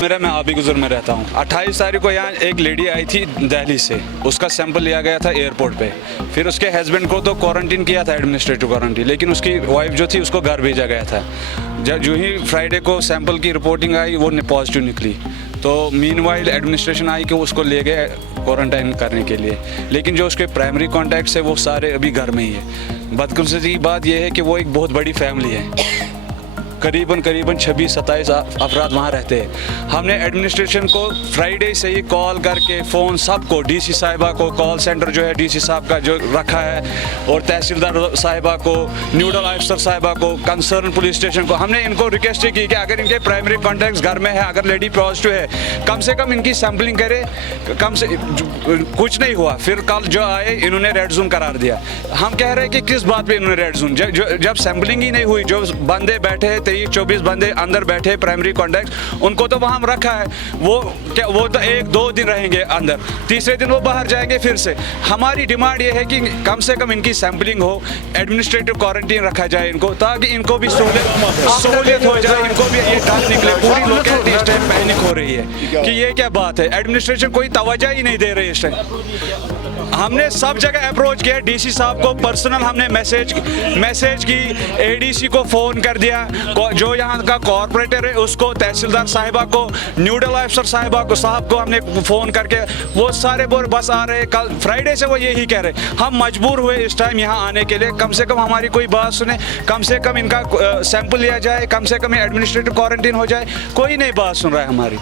मैं आबी गुजर में रहता हूँ। 28 तारीख को यहाँ एक लेडी आई थी दिल्ली से, उसका सैंपल लिया गया था एयरपोर्ट पे। फिर उसके हस्बैंड को तो क्वारंटीन किया था, एडमिनिस्ट्रेटिव क्वारंटीन, लेकिन उसकी वाइफ जो थी उसको घर भेजा गया था। जो ही फ्राइडे को सैंपल की रिपोर्टिंग आई वो पॉजिटिव निकली, तो मीनवाइल एडमिनिस्ट्रेशन आई कि उसको ले गए क्वारंटाइन करने के लिए, लेकिन जो उसके प्राइमरी कॉन्टैक्ट्स है वो सारे अभी घर में ही है। बदकिस्मती की बात यह है कि वो एक बहुत बड़ी फैमिली है, करीबन 26-27 अफराद वहाँ रहते हैं। हमने एडमिनिस्ट्रेशन को फ्राइडे से ही कॉल करके फ़ोन सबको, डीसी साहिबा को, कॉल सेंटर जो है डीसी साहब का जो रखा है, और तहसीलदार साहिबा को, न्यूडल ऑफिसर साहिबा को, कंसर्न पुलिस स्टेशन को, हमने इनको रिक्वेस्ट की कि अगर इनके प्राइमरी कॉन्टैक्ट्स घर में है, अगर लेडी पॉजिटिव है, कम से कम इनकी सैम्पलिंग करे। कुछ नहीं हुआ। फिर कल जो आए इन्होंने रेड जोन करार दिया। हम कह रहे हैं कि किस बात पे इन्होंने रेड जोन, जब सैम्पलिंग ही नहीं हुई, जो बंदे बैठे 23-24 बंदे अंदर बैठे प्राइमरी कॉन्टैक्ट, उनको तो वहाँ रखा है, वो तो 1-2 दिन रहेंगे अंदर, तीसरे दिन वो बाहर जाएंगे फिर से। हमारी डिमांड ये है कि कम से कम इनकी सैंपलिंग हो, एडमिनिस्ट्रेटिव क्वारंटीन रखा जाए इनको, ताकि इनको भी सहूलियत हो जाए, इनको भी ये डर निकले। पूरी लोकेलिटी इस टाइम पैनिक हो रही है कि ये क्या बात है, एडमिनिस्ट्रेशन कोई तवज्जो ही नहीं दे रही इस टाइम। हमने सब जगह अप्रोच किया, डीसी साहब को पर्सनल हमने मैसेज की, एडीसी को फ़ोन कर दिया, जो यहाँ का कॉर्पोरेटर है उसको, तहसीलदार साहिबा को, न्यूडल ऑफिसर साहिबा को, साहब को हमने फ़ोन करके, वो सारे बोर बस आ रहे। कल फ्राइडे से वो यही कह रहे, हम मजबूर हुए इस टाइम यहाँ आने के लिए। कम से कम हमारी कोई बात सुने, कम से कम इनका सैंपल लिया जाए, कम से कम एडमिनिस्ट्रेटिव क्वारंटीन हो जाए। कोई नहीं बात सुन रहा है हमारी।